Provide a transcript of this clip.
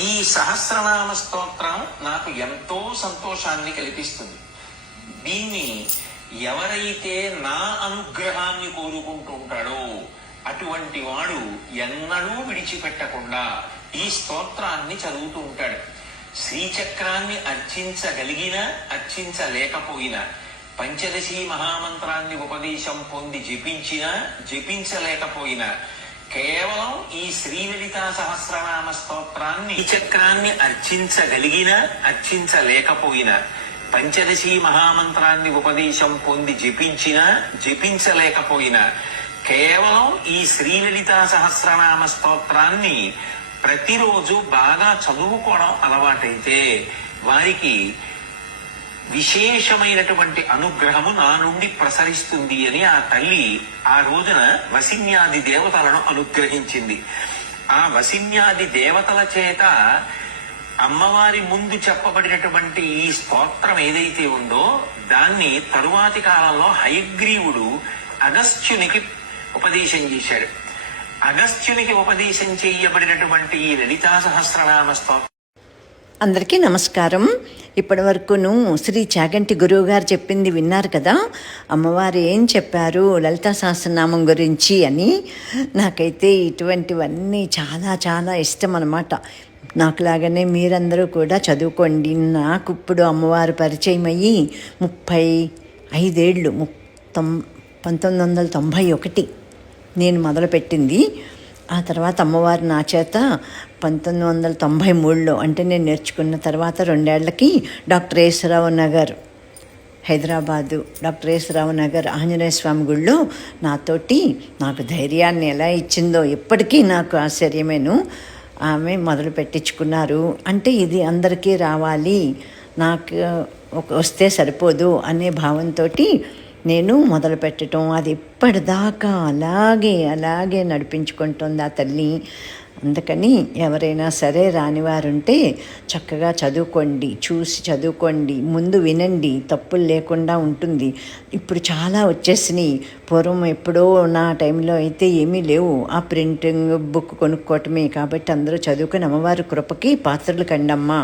ఈ సహస్రనామ స్తోత్రం నాకు ఎంతో సంతోషాన్ని కల్పిస్తుంది. దీన్ని ఎవరైతే నా అనుగ్రహాన్ని కోరుకుంటుంటాడో అటువంటి వాడు ఎన్నడూ విడిచిపెట్టకుండా ఈ స్తోత్రాన్ని చదువుతూ ఉంటాడు. శ్రీచక్రాన్ని అర్చించగలిగినా అర్చించలేకపోయినా, పంచదశి మహామంత్రాన్ని ఉపదేశం పొంది జపించలేకపోయినా, కేవలం ఈ శ్రీలలితా సహస్రనామ స్తోత్రాన్ని చక్రాన్ని అర్చించగలిగినా అర్చించలేకపోయినా, పంచదశి మహామంత్రాన్ని ఉపదేశం పొంది జపించలేకపోయినా, కేవలం ఈ శ్రీలలితా సహస్రనామ స్తోత్రాన్ని ప్రతిరోజు బాగా చదువుకోవడం అలవాటైతే వారికి విశేషమైనటువంటి అనుగ్రహము నా నుండి ప్రసరిస్తుంది అని ఆ తల్లి ఆ రోజున వసిన్యాది దేవతలను అనుగ్రహించింది. ఆ వసిన్యాది దేవతల చేత అమ్మవారి ముందు చెప్పబడినటువంటి ఈ స్తోత్రం ఏదైతే ఉందో దాన్ని తరువాతి కాలంలో హయగ్రీవుడు అగస్త్యునికి ఉపదేశం చేశాడు. అగస్త్యునికి ఉపదేశం చేయబడినటువంటి ఈ లలితా సహస్రనామ స్తోత్రం. అందరికీ నమస్కారం. ఇప్పటి వరకును శ్రీ చాగంటి గురువు గారు చెప్పింది విన్నారు కదా. అమ్మవారు ఏం చెప్పారు లలితా సహస్రనామం గురించి అని. నాకైతే ఇటువంటివన్నీ చాలా చాలా ఇష్టం అన్నమాట. నాకులాగానే మీరందరూ కూడా చదువుకోండి. నాకు ఇప్పుడు అమ్మవారు పరిచయం అయ్యి 35 ఏళ్ళు, 1991 నేను మొదలుపెట్టింది. ఆ తర్వాత అమ్మవారు నా చేత 1993లో అంటే నేను నేర్చుకున్న తర్వాత 2 ఏళ్లకి డాక్టర్ ఏసరావు నగర్, హైదరాబాదు డాక్టర్ ఏసరావు నగర్ ఆంజనేయ స్వామి గుళ్ళో నాకు ధైర్యాన్ని ఎలా ఇచ్చిందో ఇప్పటికీ నాకు ఆశ్చర్యమేను. ఆమె మొదలు పెట్టించుకున్నారు. అంటే ఇది అందరికీ రావాలి, నాకు వస్తే సరిపోదు అనే భావంతో నేను మొదలు పెట్టడం, అది ఇప్పటిదాకా అలాగే నడిపించుకుంటుంది ఆ తల్లి. అందుకని ఎవరైనా సరే రానివారుంటే చక్కగా చదువుకోండి, చూసి చదువుకోండి, ముందు వినండి, తప్పులు లేకుండా ఉంటుంది. ఇప్పుడు చాలా వచ్చేసినాయి. పూర్వం ఎప్పుడో నా టైంలో అయితే ఏమీ లేవు, ఆ ప్రింటింగ్ బుక్ కొనుక్కోవటమే. కాబట్టి అందరూ చదువుకొని అమ్మవారి కృపకి పాత్రలు కండమ్మా.